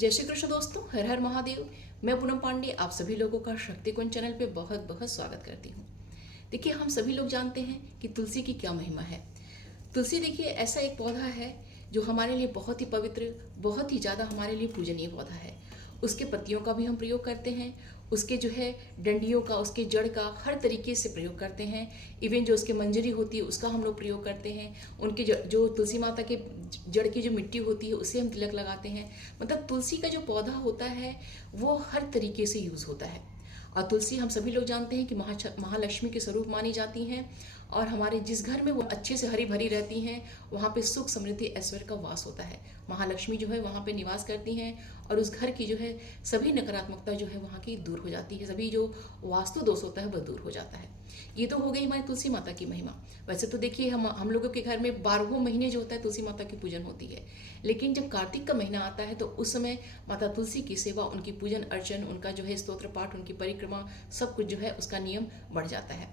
जय श्री कृष्ण दोस्तों, हर हर महादेव। मैं पूनम पांडे आप सभी लोगों का शक्ति कुंज चैनल पे बहुत बहुत स्वागत करती हूँ। देखिए, हम सभी लोग जानते हैं कि तुलसी की क्या महिमा है। तुलसी देखिए ऐसा एक पौधा है जो हमारे लिए बहुत ही पवित्र, बहुत ही ज़्यादा हमारे लिए पूजनीय पौधा है। उसके पत्तियों का भी हम प्रयोग करते हैं, उसके जो है डंडियों का, उसके जड़ का हर तरीके से प्रयोग करते हैं। इवन जो उसकी मंजरी होती है उसका हम लोग प्रयोग करते हैं। उनके जो तुलसी माता के जड़ की जो मिट्टी होती है उसे हम तिलक लगाते हैं। मतलब तुलसी का जो पौधा होता है वो हर तरीके से यूज़ होता है। और तुलसी हम सभी लोग जानते हैं कि महालक्ष्मी के स्वरूप मानी जाती हैं। और हमारे जिस घर में वो अच्छे से हरी भरी रहती हैं वहाँ पे सुख समृद्धि ऐश्वर्य का वास होता है। महालक्ष्मी जो है वहाँ पे निवास करती हैं और उस घर की जो है सभी नकारात्मकता जो है वहाँ की दूर हो जाती है, सभी जो वास्तु दोष होता है वह दूर हो जाता है। ये तो हो गई हमारी तुलसी माता की महिमा। वैसे तो देखिए हम लोगों के घर में 12 महीने जो होता है तुलसी माता की पूजन होती है, लेकिन जब कार्तिक का महीना आता है तो उस समय माता तुलसी की सेवा, उनकी पूजन अर्चन, उनका जो है स्तोत्र पाठ, उनकी परिक्रमा, सब कुछ जो है उसका नियम बढ़ जाता है।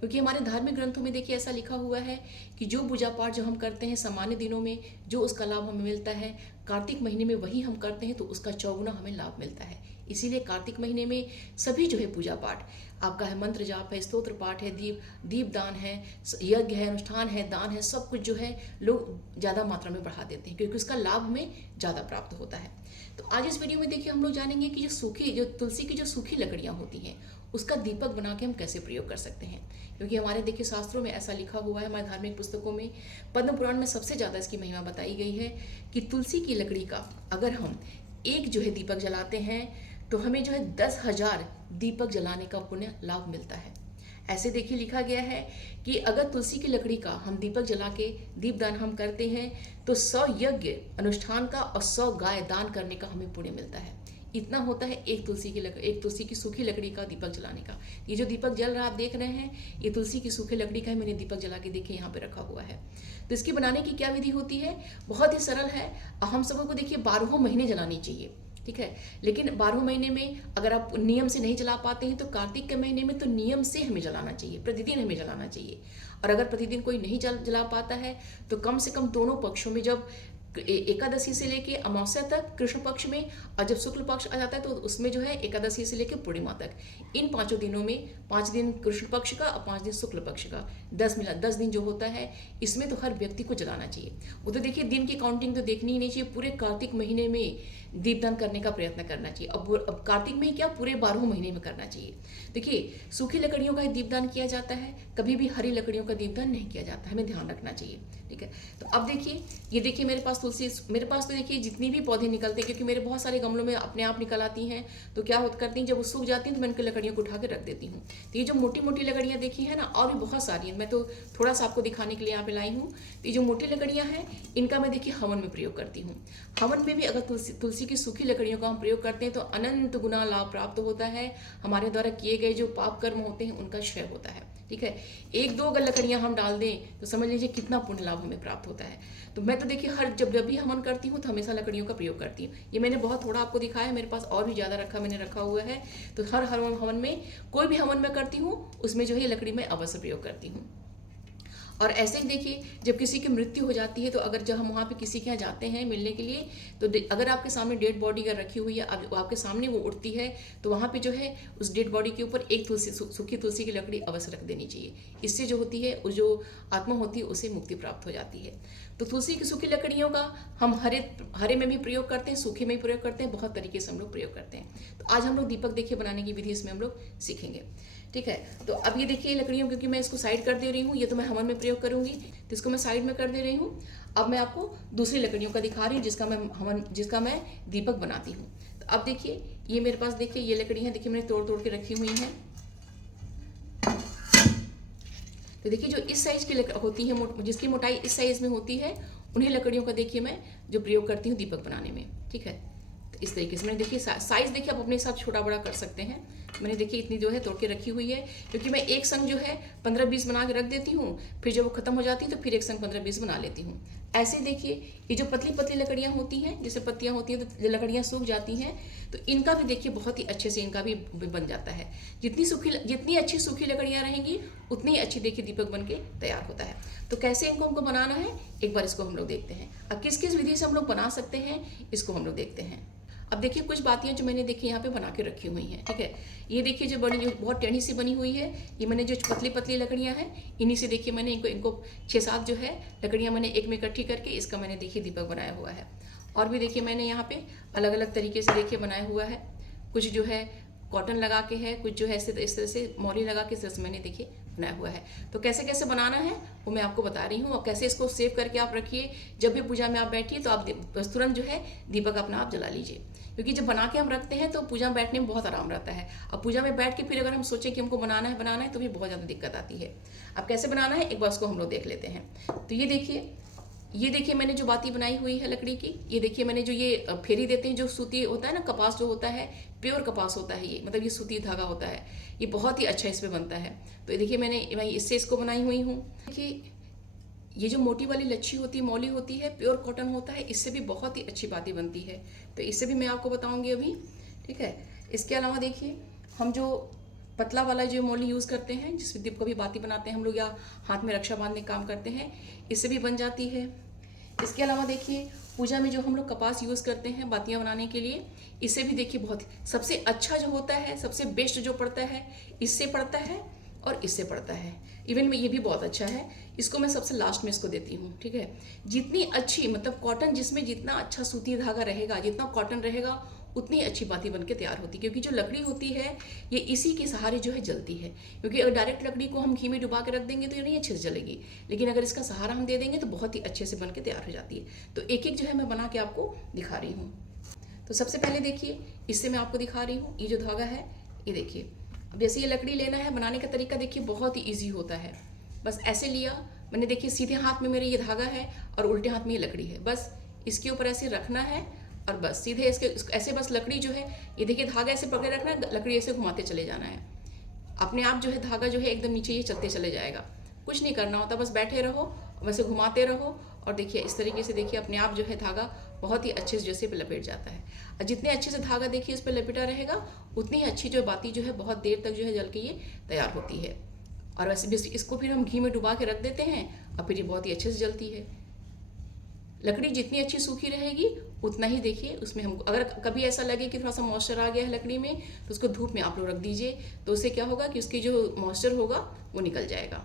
क्योंकि हमारे धार्मिक ग्रंथों में देखिए ऐसा लिखा हुआ है कि जो पूजा पाठ जो हम करते हैं सामान्य दिनों में जो उसका लाभ हमें मिलता है, कार्तिक महीने में वही हम करते हैं तो उसका चौगुना हमें लाभ मिलता है। इसीलिए कार्तिक महीने में सभी जो है पूजा पाठ आपका है, मंत्र जाप है, स्तोत्र पाठ है, दीप दान है, यज्ञ है, अनुष्ठान है, दान है, सब कुछ जो है लोग ज़्यादा मात्रा में बढ़ा देते हैं क्योंकि उसका लाभ हमें ज़्यादा प्राप्त होता है। तो आज इस वीडियो में देखिए हम लोग जानेंगे कि जो तुलसी की जो सूखी लकड़ियाँ होती हैं उसका दीपक बना के हम कैसे प्रयोग कर सकते हैं। क्योंकि हमारे देखिए शास्त्रों में ऐसा लिखा हुआ है, हमारे धार्मिक पुस्तकों में, पद्म पुराण में सबसे ज़्यादा इसकी महिमा बताई गई है कि तुलसी की लकड़ी का अगर हम एक जो है दीपक जलाते हैं तो हमें जो है 10,000 दीपक जलाने का पुण्य लाभ मिलता है। ऐसे देखिए लिखा गया है कि अगर तुलसी की लकड़ी का हम दीपक जला के दीपदान हम करते हैं तो 100 यज्ञ अनुष्ठान का और 100 गाय दान करने का हमें पुण्य मिलता है। इतना होता है एक तुलसी की सूखी लकड़ी का दीपक जलाने का। ये जो दीपक जल रहा आप देख रहे हैं ये तुलसी की सूखी लकड़ी का है। मैंने दीपक जला के देखिए यहाँ पे रखा हुआ है। तो इसकी बनाने की क्या विधि होती है, बहुत ही सरल है। हम सबों को देखिए 12 महीने जलानी चाहिए, ठीक है। लेकिन 12 महीने में अगर आप नियम से नहीं जला पाते हैं तो कार्तिक के महीने में तो नियम से हमें जलाना चाहिए, प्रतिदिन हमें जलाना चाहिए। और अगर प्रतिदिन कोई नहीं जला पाता है तो कम से कम दोनों पक्षों में, जब एकादशी से लेके अमावस्या तक कृष्ण पक्ष में और जब शुक्ल पक्ष आ जाता है तो उसमें जो है एकादशी से लेके पूर्णिमा तक, इन 5 दिनों में 5 दिन कृष्ण पक्ष का और 5 दिन शुक्ल पक्ष का 10 दिन जो होता है इसमें तो हर व्यक्ति को जलाना चाहिए। वो तो देखिए दिन की काउंटिंग तो देखनी ही नहीं चाहिए, पूरे कार्तिक महीने में दीपदान करने का प्रयत्न करना चाहिए। अब कार्तिक में ही क्या, पूरे 12 महीने में करना चाहिए। देखिए सूखी लकड़ियों का दीपदान किया जाता है, कभी भी हरी लकड़ियों का दीपदान नहीं किया जाता, हमें ध्यान रखना चाहिए, ठीक है। तो अब देखिए ये देखिए मेरे पास तुलसी, मेरे पास तो देखिए जितनी भी पौधे निकलते हैं, क्योंकि मेरे बहुत सारे गमलों में अपने आप निकल आती हैं, तो क्या करती हैं जब वो सूख जाती हैं तो मैं उनकी लकड़ियों को उठा के रख देती हूँ। तो ये जो मोटी मोटी लकड़ियाँ देखी है ना, और भी बहुत सारी हैं, मैं तो थोड़ा सा आपको दिखाने के लिए यहाँ पे लाई हूँ। तो ये जो मोटी लकड़ियाँ हैं इनका मैं देखिए हवन में प्रयोग करती हूँ। हवन में भी अगर तुलसी की सूखी लकड़ियों का हम प्रयोग करते हैं तो अनंत गुना लाभ प्राप्त होता है। हमारे द्वारा किए गए जो पाप कर्म होते हैं उनका क्षय होता है, ठीक है। 1-2 अगर लकड़ियाँ हम डाल दें तो समझ लीजिए कितना पुण्य लाभ हमें प्राप्त होता है। तो मैं तो देखिए जब भी हवन करती हूँ तो हमेशा लकड़ियों का प्रयोग करती हूँ। ये मैंने बहुत थोड़ा आपको दिखाया है, मेरे पास और भी ज़्यादा मैंने रखा हुआ है। तो हर हवन में, कोई भी हवन में करती हूँ उसमें जो है लकड़ी मैं अवश्य प्रयोग करती हूँ। और ऐसे ही देखिए जब किसी की मृत्यु हो जाती है तो अगर जब हम वहाँ पे किसी के यहाँ जाते हैं मिलने के लिए, तो अगर आपके सामने डेड बॉडी अगर रखी हुई है, आपके सामने वो उठती है, तो वहाँ पे जो है उस डेड बॉडी के ऊपर एक सूखी तुलसी की लकड़ी अवश्य रख देनी चाहिए। इससे जो होती है उस जो आत्मा होती है उसे मुक्ति प्राप्त हो जाती है। तो तुलसी की सूखी लकड़ियों का हम हरे में भी प्रयोग करते हैं, सूखे में भी प्रयोग करते हैं, बहुत तरीके से हम लोग प्रयोग करते हैं। तो आज हम लोग दीपक देखिए बनाने की विधि इसमें हम लोग सीखेंगे, ठीक है। तो अब ये देखिए लकड़ियों, क्योंकि मैं इसको साइड कर दे रही हूँ, ये तो मैं हवन में प्रयोग करूँगी तो इसको मैं साइड में कर दे रही हूँ। अब मैं आपको दूसरी लकड़ियों का दिखा रही हूँ जिसका मैं दीपक बनाती हूँ। तो अब देखिए ये मेरे पास देखिए ये लकड़ियाँ देखिए मैंने तोड़ तोड़ के रखी हुई हैं। तो देखिए जो इस साइज की होती है, जिसकी मोटाई इस साइज में होती है, उन्हीं लकड़ियों का देखिए मैं जो प्रयोग करती हूँ दीपक बनाने में, ठीक है। तो इस तरीके से मैंने देखिए साइज देखिए आप अपने हिसाब छोटा बड़ा कर सकते हैं। मैंने देखिए इतनी जो है तोड़ के रखी हुई है, क्योंकि मैं एक संग जो है 15-20 बना के रख देती हूँ, फिर जब वो खत्म हो जाती है तो फिर एक संग 15-20 बना लेती हूँ। ऐसे देखिए ये जो पतली पतली लकड़ियाँ होती हैं, जैसे पत्तियाँ होती हैं तो लकड़ियाँ सूख जाती हैं, तो इनका भी देखिए बहुत ही अच्छे से इनका भी बन जाता है। जितनी अच्छी सूखी लकड़ियाँ रहेंगी उतनी ही अच्छी देखिए दीपक बन के तैयार होता है। तो कैसे इनको हमको बनाना है एक बार इसको हम लोग देखते हैं। अब किस किस विधि से हम लोग बना सकते हैं इसको हम लोग देखते हैं। अब देखिए कुछ बातियाँ जो मैंने देखी यहाँ पे बना के रखी हुई हैं, ठीक है। ये देखिए जो बड़ी, जो बहुत टेढ़ी सी बनी हुई है, ये मैंने जो पतली पतली लकड़ियाँ हैं, इन्हीं से देखिए मैंने इनको 6-7 जो है लकड़ियाँ मैंने एक में इकट्ठी करके इसका मैंने देखिए दीपक बनाया हुआ है। और भी देखिए मैंने यहाँ पे अलग अलग तरीके से देखिए बनाया हुआ है। कुछ जो है कॉटन लगा के है, कुछ जो है इस तरह से मौली लगा के इस तरह से मैंने देखिए बनाया हुआ है। तो कैसे कैसे बनाना है वो मैं आपको बता रही हूँ, और कैसे इसको सेव करके आप रखिए। जब भी पूजा में आप बैठिए तो आप बस तुरंत जो है दीपक अपना आप जला लीजिए, क्योंकि जब बना के हम रखते हैं तो पूजा में बैठने में बहुत आराम रहता है। अब पूजा में बैठ के फिर अगर हम सोचें कि हमको बनाना है तो भी बहुत ज़्यादा दिक्कत आती है। अब कैसे बनाना है एक बार उसको हम लोग देख लेते हैं। तो ये देखिए मैंने जो बाती बनाई हुई है लकड़ी की, ये देखिए मैंने जो ये फेरी देते हैं, जो सूती होता है ना, कपास जो होता है, प्योर कपास होता है ये, मतलब ये सूती धागा होता है, ये बहुत ही अच्छा इसमें बनता है। तो ये देखिए मैं इससे इसको बनाई हुई हूँ। देखिए ये जो मोटी वाली लच्छी होती है, मौली होती है, प्योर कॉटन होता है, इससे भी बहुत ही अच्छी बातें बनती है। तो इससे भी मैं आपको बताऊँगी अभी, ठीक है। इसके अलावा देखिए हम जो पतला वाला जो मौली यूज़ करते हैं, जिसमें दीप को भी बाती बनाते हैं हम लोग, या हाथ में रक्षा बांधने का काम करते हैं, इससे भी बन जाती है। इसके अलावा देखिए पूजा में जो हम लोग कपास यूज़ करते हैं बातियाँ बनाने के लिए, इससे भी देखिए बहुत सबसे अच्छा जो होता है, सबसे बेस्ट जो पड़ता है, इससे पड़ता है और इससे पड़ता है। इवन में ये भी बहुत अच्छा है, इसको मैं सबसे लास्ट में इसको देती हूँ, ठीक है। जितनी अच्छी मतलब कॉटन, जिसमें जितना अच्छा सूती धागा रहेगा, जितना कॉटन रहेगा, उतनी अच्छी बाती बन के तैयार होती है। क्योंकि जो लकड़ी होती है ये इसी के सहारे जो है जलती है, क्योंकि अगर डायरेक्ट लकड़ी को हम घी में डुबा के रख देंगे तो ये नहीं अच्छे से जलेगी, लेकिन अगर इसका सहारा हम दे देंगे तो बहुत ही अच्छे से बन के तैयार हो जाती है। तो एक एक जो है मैं बना के आपको दिखा रही हूँ। तो सबसे पहले देखिए इससे मैं आपको दिखा रही हूँ, ये जो धागा है ये देखिए। अब जैसे ये लकड़ी लेना है, बनाने का तरीका देखिए बहुत ही ईजी होता है। बस ऐसे लिया मैंने, देखिए सीधे हाथ में मेरे ये धागा है और उल्टे हाथ में ये लकड़ी है, बस इसके ऊपर ऐसे रखना है और बस सीधे इसके ऐसे बस लकड़ी जो है, ये देखिए धागा ऐसे पकड़े रखना है, लकड़ी ऐसे घुमाते चले जाना है। अपने आप जो है धागा जो है एकदम नीचे ये चलते चले जाएगा, कुछ नहीं करना होता, बस बैठे रहो वैसे घुमाते रहो, और देखिए इस तरीके से देखिए अपने आप जो है धागा बहुत ही अच्छे से जैसे पे लपेट जाता है। और जितने अच्छे से धागा देखिए इस पर लपेटा रहेगा, उतनी ही अच्छी जो बाती जो है बहुत देर तक जो है जल के ये तैयार होती है। और वैसे भी इसको फिर हम घी में डुबा के रख देते हैं और फिर ये बहुत ही अच्छे से जलती है। लकड़ी जितनी अच्छी सूखी रहेगी उतना ही देखिए उसमें हम, अगर कभी ऐसा लगे कि थोड़ा सा मॉइस्चर आ गया है लकड़ी में, तो उसको धूप में आप लोग रख दीजिए, तो उससे क्या होगा कि उसकी जो मॉइस्चर होगा वो निकल जाएगा।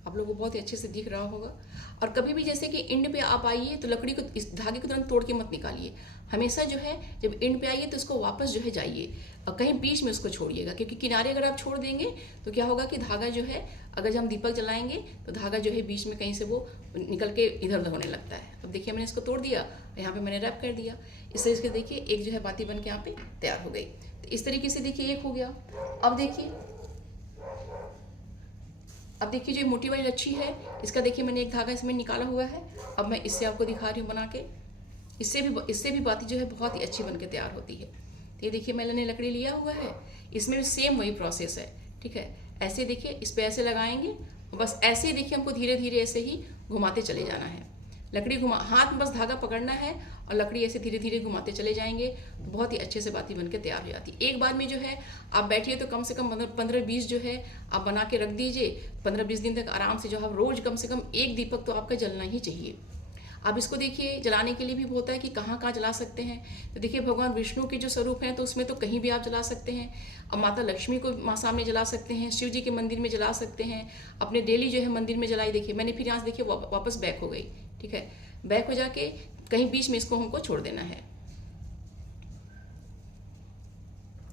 आप लोगों को बहुत ही अच्छे से दिख रहा होगा। और कभी भी जैसे कि एंड पे आप आइए तो लकड़ी को, इस धागे को तुरंत तोड़ के मत निकालिए, हमेशा जो है जब एंड पे आइए तो उसको वापस जो है जाइए, और कहीं बीच में उसको छोड़िएगा, क्योंकि किनारे अगर आप छोड़ देंगे तो क्या होगा कि धागा जो है, अगर जब हम दीपक जलाएंगे तो धागा जो है बीच में कहीं से वो निकल के इधर उधर होने लगता है। अब देखिए मैंने इसको तोड़ दिया, यहाँ पे मैंने रैप कर दिया, इस तरीके से देखिए एक जो है बाती बन के यहाँ पे तैयार हो गई। तो इस तरीके से देखिए एक हो गया। अब देखिए जो मोटी वाली लच्छी है, इसका देखिए मैंने एक धागा इसमें निकाला हुआ है। अब मैं इससे आपको दिखा रही हूँ बना के, इससे भी बाती जो है बहुत ही अच्छी बन के तैयार होती है। तो ये देखिए मैंने लकड़ी लिया हुआ है, इसमें भी सेम वही प्रोसेस है, ठीक है। ऐसे देखिए इस पर ऐसे लगाएंगे, बस ऐसे ही देखिए हमको धीरे धीरे ऐसे ही घुमाते चले जाना है। लकड़ी हाथ में बस धागा पकड़ना है और लकड़ी ऐसे धीरे धीरे घुमाते चले जाएंगे, तो बहुत ही अच्छे से बाती बन के तैयार हो जाती है। एक बार में जो है आप बैठिए तो कम से कम 15-20 जो है आप बना के रख दीजिए, 15-20 दिन तक आराम से जो है रोज कम से कम एक दीपक तो आपका जलना ही चाहिए। अब इसको देखिए जलाने के लिए भी होता है कि कहाँ कहाँ जला सकते हैं। तो देखिए भगवान विष्णु के जो स्वरूप हैं तो उसमें तो कहीं भी आप जला सकते हैं। अब माता लक्ष्मी को सामने जला सकते हैं, शिव जी के मंदिर में जला सकते हैं, अपने डेली जो है मंदिर में जलाई। देखिए मैंने फिर यहाँ से देखिए वापस बैक हो गई, ठीक है। बैक हो जाके कहीं बीच में इसको हमको छोड़ देना है।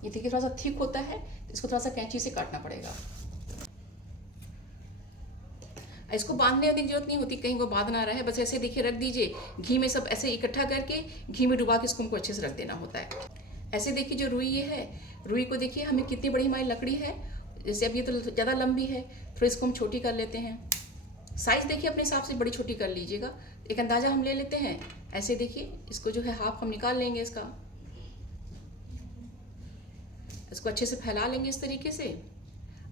ये देखिए थोड़ा सा थिक होता है, इसको थोड़ा सा कैंची से काटना पड़ेगा। इसको बांधने की जरूरत नहीं होती, कहीं वो बांध ना रहे, बस ऐसे देखिए रख दीजिए, घी में सब ऐसे इकट्ठा करके घी में डुबा के इसको हमको अच्छे से रख देना होता है। ऐसे देखिए जो रुई ये है, रुई को देखिए हमें कितनी बड़ी हमारी लकड़ी है, जैसे अब ये तो ज़्यादा लंबी है, थोड़ा इसको हम छोटी कर लेते हैं। साइज़ देखिए अपने हिसाब से बड़ी छोटी कर लीजिएगा। एक अंदाज़ा हम ले लेते हैं, ऐसे देखिए इसको जो है हाफ हम निकाल लेंगे इसको अच्छे से फैला लेंगे इस तरीके से,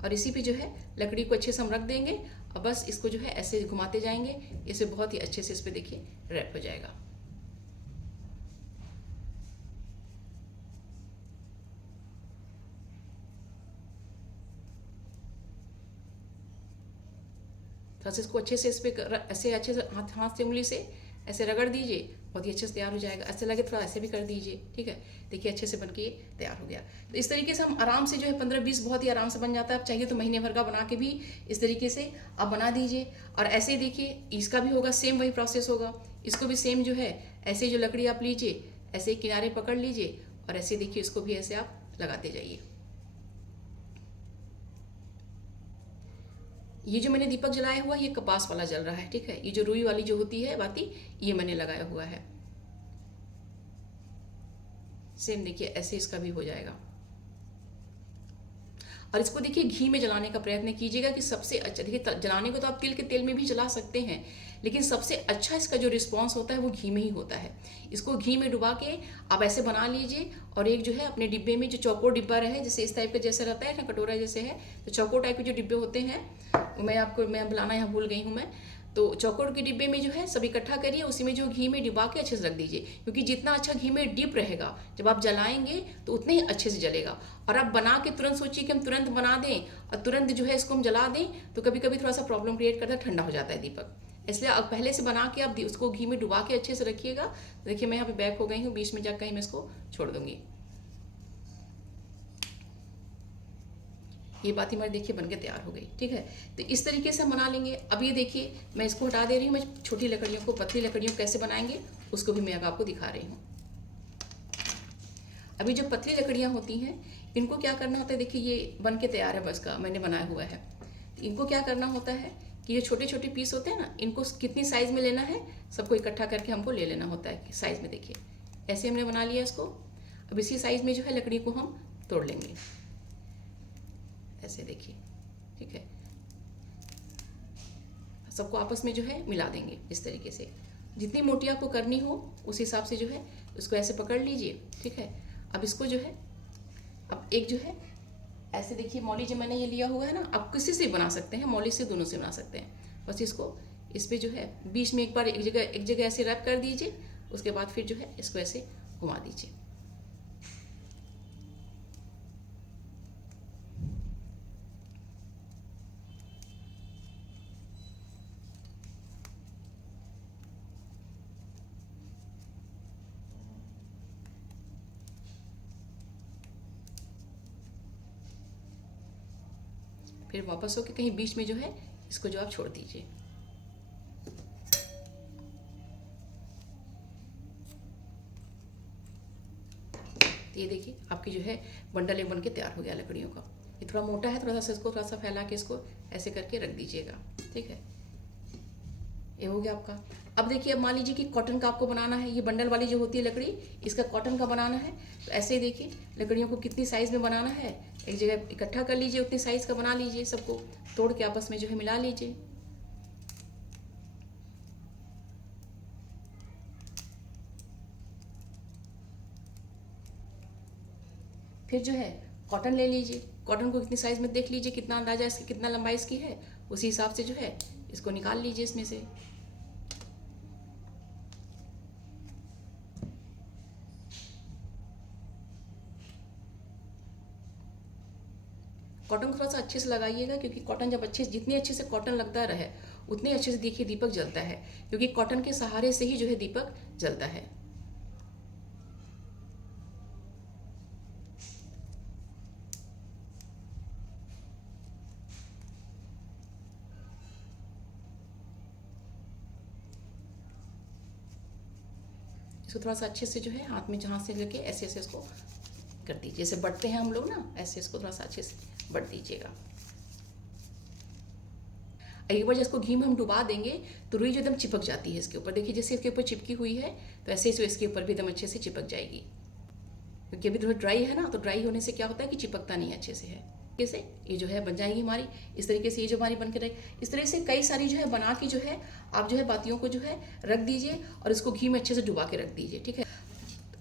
और इसी पे जो है लकड़ी को अच्छे से हम रख देंगे और बस इसको जो है ऐसे घुमाते जाएंगे, इसे बहुत ही अच्छे से इस पे देखिए रैप हो जाएगा। थोड़ा सा इसको अच्छे से इस पर ऐसे अच्छे से हाथ से उंगली से ऐसे रगड़ दीजिए, बहुत ही अच्छे से तैयार हो जाएगा। ऐसे लगे थोड़ा ऐसे भी कर दीजिए, ठीक है। देखिए अच्छे से बनके तैयार हो गया। तो इस तरीके से हम आराम से जो है 15-20 बहुत ही आराम से बन जाता है। आप चाहिए तो महीने भर का बना के भी इस तरीके से आप बना दीजिए। और ऐसे ही देखिए इसका भी होगा, सेम वही प्रोसेस होगा। इसको भी सेम जो है ऐसे जो लकड़ी आप लीजिए, ऐसे ही किनारे पकड़ लीजिए और ऐसे देखिए इसको भी ऐसे आप लगाते जाइए। ये जो मैंने दीपक जलाया हुआ ये कपास वाला जल रहा है, ठीक है। ये जो रुई वाली जो होती है बाती, ये मैंने लगाया हुआ है। सेम देखिए ऐसे इसका भी हो जाएगा। और इसको देखिए घी में जलाने का प्रयत्न कीजिएगा कि सबसे अच्छा, देखिए जलाने को तो आप तिल के तेल में भी जला सकते हैं, लेकिन सबसे अच्छा इसका जो रिस्पांस होता है वो घी में ही होता है। इसको घी में डुबा के आप ऐसे बना लीजिए और एक जो है अपने डिब्बे में, जो चौकोर डिब्बा रहे, जैसे इस टाइप का जैसे रहता है ना, कटोरा जैसे है, तो चौकोर टाइप के जो डिब्बे होते हैं, मैं बुलाना यहाँ भूल गई हूँ मैं। तो चौकोर के डिब्बे में जो है सब इकट्ठा करिए, उसी में जो घी में डिबा के अच्छे से रख दीजिए, क्योंकि जितना अच्छा घी में डिप रहेगा जब आप जलाएंगे तो उतने ही अच्छे से जलेगा। और आप बना के तुरंत सोचिए कि हम तुरंत बना दें और तुरंत जो है इसको हम जला दें, तो कभी कभी थोड़ा सा प्रॉब्लम क्रिएट करता है, ठंडा हो जाता है दीपक। इसलिए अब पहले से बना के आप उसको घी में डुबा के अच्छे से रखिएगा। देखिए मैं यहाँ पे बैक हो गई हूँ, बीच में जाकर कहीं मैं इसको छोड़ दूंगी। ये बात हमारी देखिए बनके तैयार हो गई, ठीक है। तो इस तरीके से हम बना लेंगे। अब ये देखिए मैं इसको हटा दे रही हूँ, मैं छोटी लकड़ियों को, पतली लकड़ियों को कैसे बनाएंगे उसको भी मैं अब आपको दिखा रही हूँ। अभी जो पतली लकड़ियाँ होती हैं इनको क्या करना होता है, देखिए ये बन के तैयार है, बस का मैंने बनाया हुआ है। इनको क्या करना होता है कि ये छोटे छोटे पीस होते हैं ना, इनको कितनी साइज़ में लेना है, सबको इकट्ठा करके हमको ले लेना होता है साइज़ में। देखिए ऐसे हमने बना लिया इसको। अब इसी साइज़ में जो है लकड़ी को हम तोड़ लेंगे, ऐसे देखिए, ठीक है। सबको आपस में जो है मिला देंगे इस तरीके से। जितनी मोटी आपको करनी हो उस हिसाब से जो है उसको ऐसे पकड़ लीजिए, ठीक है। अब इसको जो है, अब एक जो है ऐसे देखिए, मौली जो मैंने ये लिया हुआ है ना, आप किसी से बना सकते हैं, मौली से दोनों से बना सकते हैं। बस इसको इस पर जो है बीच में एक बार एक जगह ऐसे रैप कर दीजिए, उसके बाद फिर जो है इसको ऐसे घुमा दीजिए। फिर वापस होके कहीं बीच में जो है इसको जो आप छोड़ दीजिए। ये देखिए आपकी जो है बंडल एक बन के तैयार हो गया लकड़ियों का। ये थोड़ा मोटा है, थोड़ा सा इसको थोड़ा सा फैला के इसको ऐसे करके रख दीजिएगा, ठीक है। ये हो गया आपका। अब देखिए, अब मान लीजिए कि कॉटन का आपको बनाना है, ये बंडल वाली जो होती है लकड़ी, इसका कॉटन का बनाना है। तो ऐसे ही देखिए लकड़ियों को कितनी साइज़ में बनाना है, एक जगह इकट्ठा कर लीजिए, उतनी साइज़ का बना लीजिए, सबको तोड़ के आपस में जो है मिला लीजिए। फिर जो है कॉटन ले लीजिए, कॉटन को कितनी साइज़ में देख लीजिए, कितना अंदाजा इसकी, कितना लंबाई इसकी है, उसी हिसाब से जो है इसको निकाल लीजिए इसमें से। कॉटन को थोड़ा सा अच्छे से लगाइएगा, क्योंकि कॉटन जब जितनी अच्छे से कॉटन लगता रहे उतने अच्छे से देखिए दीपक जलता है, क्योंकि कॉटन के सहारे से ही जो है दीपक जलता है। इसको थोड़ा सा अच्छे से जो है हाथ में जहाँ से लेके ऐसे ऐसे इसको कर दीजिए, जैसे बटते हैं हम लोग ना, ऐसे इसको थोड़ा सा अच्छे से बट दीजिएगा। एक बार जब इसको घी में हम डुबा देंगे तो रुई जो एकदम चिपक जाती है इसके ऊपर, देखिए जैसे इसके ऊपर चिपकी हुई है, तो ऐसे ही इसके ऊपर भी एकदम अच्छे से चिपक जाएगी। क्योंकि अभी थोड़ा ड्राई है ना, तो ड्राई होने से क्या होता है कि चिपकता नहीं अच्छे से है। कैसे ये जो है बन जाएगी हमारी इस तरीके से, ये जो हमारी बन के रहे, इस तरह से कई सारी जो है बना के जो है आप जो है बातियों को जो है रख दीजिए और इसको घी में अच्छे से डुबा के रख दीजिए, ठीक है।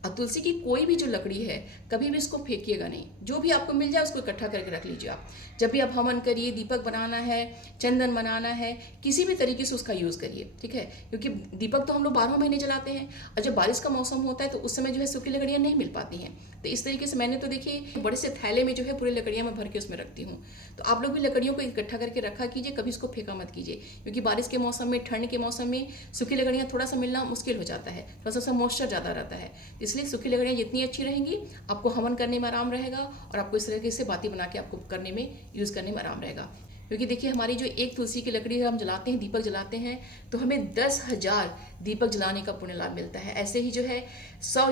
और तुलसी की कोई भी जो लकड़ी है कभी भी इसको फेंकिएगा नहीं, जो भी आपको मिल जाए उसको इकट्ठा करके रख लीजिए आप। जब भी आप हवन करिए, दीपक बनाना है, चंदन बनाना है, किसी भी तरीके से उसका यूज़ करिए, ठीक है। क्योंकि दीपक तो हम लोग 12 महीने जलाते हैं, और जब बारिश का मौसम होता है तो उस समय जो है सूखी लकड़ियाँ नहीं मिल पाती हैं। तो इस तरीके से मैंने तो देखिए बड़े से थैले में जो है पूरी लकड़ियाँ मैं भर के उसमें रखती हूँ। तो आप लोग भी लकड़ियों को इकट्ठा करके रखा कीजिए, कभी इसको फेंका मत कीजिए, क्योंकि बारिश के मौसम में, ठंड के मौसम में सूखी लकड़ियाँ थोड़ा सा मिलना मुश्किल हो जाता है, थोड़ा सा मॉइस्चर ज़्यादा रहता है। इसलिए सूखी लकड़ियाँ जितनी अच्छी रहेंगी आपको हवन करने में आराम रहेगा, और आपको इस तरीके से बाती बना के आपको करने में, यूज़ करने में आराम रहेगा। क्योंकि देखिए हमारी जो एक तुलसी की लकड़ी हम जलाते हैं, दीपक जलाते हैं, तो हमें 10,000 दीपक जलाने का पुण्य लाभ मिलता है। ऐसे ही जो है 100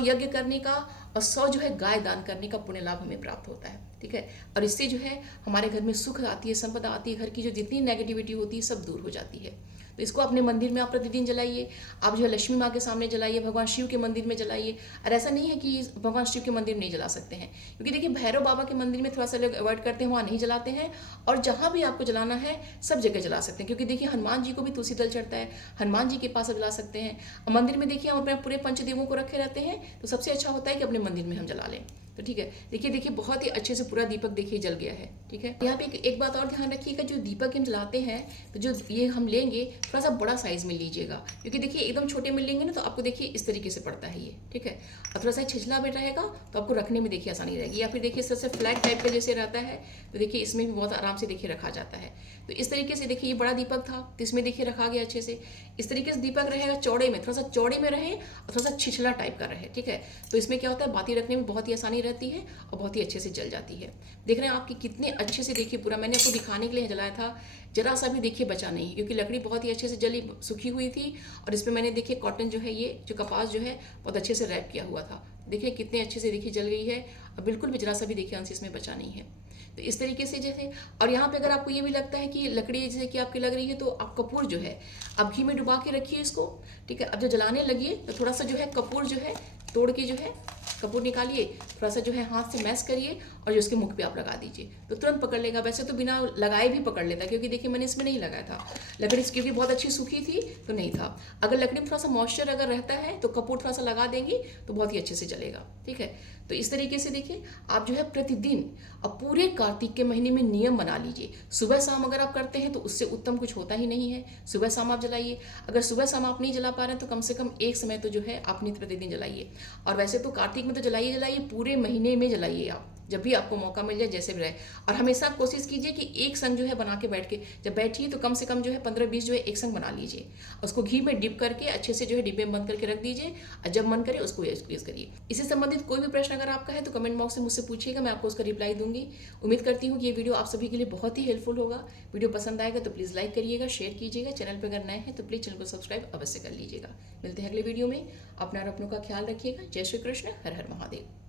यज्ञ करने का और 100 जो है गाय दान करने का पुण्य लाभ हमें प्राप्त होता है, ठीक है। और इससे जो है हमारे घर में सुख आती है, संपदा आती है, घर की जो जितनी नेगेटिविटी होती है सब दूर हो जाती है। तो इसको अपने मंदिर में आप प्रतिदिन जलाइए, आप जो है लक्ष्मी माँ के सामने जलाइए, भगवान शिव के मंदिर में जलाइए। और ऐसा नहीं है कि भगवान शिव के मंदिर में नहीं जला सकते हैं, क्योंकि देखिए भैरव बाबा के मंदिर में थोड़ा सा लोग अवॉइड करते हैं, वहाँ नहीं जलाते हैं। और जहाँ भी आपको जलाना है सब जगह जला सकते हैं, क्योंकि देखिए हनुमान जी को भी तुलसी दल चढ़ता है, हनुमान जी के पास आप जला सकते हैं। और मंदिर में देखिए हम अपने पूरे पंचदेवों को रखे रहते हैं, तो सबसे अच्छा होता है कि अपने मंदिर में हम जला लें। तो ठीक है, देखिए बहुत ही अच्छे से पूरा दीपक देखिए जल गया है, ठीक है। यहाँ पे एक बात और ध्यान रखिएगा, जो दीपक हम जलाते हैं तो जो ये हम लेंगे थोड़ा सा बड़ा साइज में लीजिएगा, क्योंकि देखिए एकदम छोटे में लेंगे ना तो आपको देखिए इस तरीके से पड़ता है ये, ठीक है। और थोड़ा सा छिछला में रहेगा तो आपको रखने में देखिए आसानी रहेगी, या फिर देखिए सबसे फ्लैट टाइप का जैसे रहता है तो देखिए इसमें भी बहुत आराम से देखिए रखा जाता है। तो इस तरीके से देखिए ये बड़ा दीपक था तो इसमें देखिए रखा गया अच्छे से। इस तरीके से दीपक रहेगा चौड़े में, थोड़ा सा चौड़े में रहे और थोड़ा सा छिछला टाइप का रहे, ठीक है। तो इसमें क्या होता है, बाती रखने में बहुत ही आसानी रहती है और बहुत ही अच्छे से जल जाती है। देख रहे हैं आपकी कितने अच्छे से देखिए पूरा मैंने आपको दिखाने के लिए जलाया था, जरा सा भी देखिए बचा नहीं, क्योंकि लकड़ी बहुत ही अच्छे से जली सूखी हुई थी। और इसमें मैंने देखिए कॉटन जो है, ये जो कपास जो है बहुत अच्छे से रैप किया हुआ था। देखिए कितने अच्छे से देखिए जल गई है, और बिल्कुल भी जरा सा भी देखिए अंश इसमें बचा नहीं है। तो इस तरीके से जैसे, और यहाँ पे अगर आपको ये भी लगता है कि लकड़ी जैसे कि आपकी लग रही है, तो आप कपूर जो है आप घी में डुबा के रखिए इसको, ठीक है। अब जो जलाने लगिए तो थोड़ा सा जो है कपूर जो है तोड़ के जो है कपूर निकालिए, थोड़ा सा जो है हाथ से मैश करिए और जो उसके मुख पे आप लगा दीजिए तो तुरंत पकड़ लेगा। वैसे तो बिना लगाए भी पकड़ लेता, क्योंकि देखिए मैंने इसमें नहीं लगाया था लकड़ी, क्योंकि बहुत अच्छी सूखी थी तो नहीं था। अगर लकड़ी में थोड़ा सा मॉइस्चर अगर रहता है तो कपूर थोड़ा सा लगा देंगी तो बहुत ही अच्छे से जलेगा, ठीक है। तो इस तरीके से देखिए आप जो है प्रतिदिन और पूरे कार्तिक के महीने में नियम बना लीजिए। सुबह शाम अगर आप करते हैं तो उससे उत्तम कुछ होता ही नहीं है। सुबह शाम आप जलाइए, अगर सुबह शाम आप नहीं जला पा रहे हैं तो कम से कम एक समय तो जो है आप नित्य प्रतिदिन जलाइए। और वैसे तो कार्तिक में तो जलाइए, पूरे महीने में जलाइए आप, जब भी आपको मौका मिल जाए जैसे भी रहे। और हमेशा कोशिश कीजिए कि एक संग जो है बना के बैठ के जब बैठिए तो कम से कम जो है 15-20 जो है एक संग बना लीजिए, उसको घी में डिप करके अच्छे से जो है डिब्बे में बंद करके रख दीजिए, और जब मन करे उसको यूज करिए। इससे संबंधित कोई भी प्रश्न अगर आपका है तो कमेंट बॉक्स में मुझसे पूछिएगा, मैं आपको उसका रिप्लाई दूंगी। उम्मीद करती हूँ कि ये वीडियो आप सभी के लिए बहुत ही हेल्पफुल होगा। वीडियो पसंद आएगा तो प्लीज़ लाइक करिएगा, शेयर कीजिएगा। चैनल पर अगर नए हैं तो प्लीज़ चैनल को सब्सक्राइब अवश्य कर लीजिएगा। मिलते हैं अगले वीडियो में। अपना और अपनों का ख्याल रखिएगा। जय श्री कृष्ण, हर हर महादेव।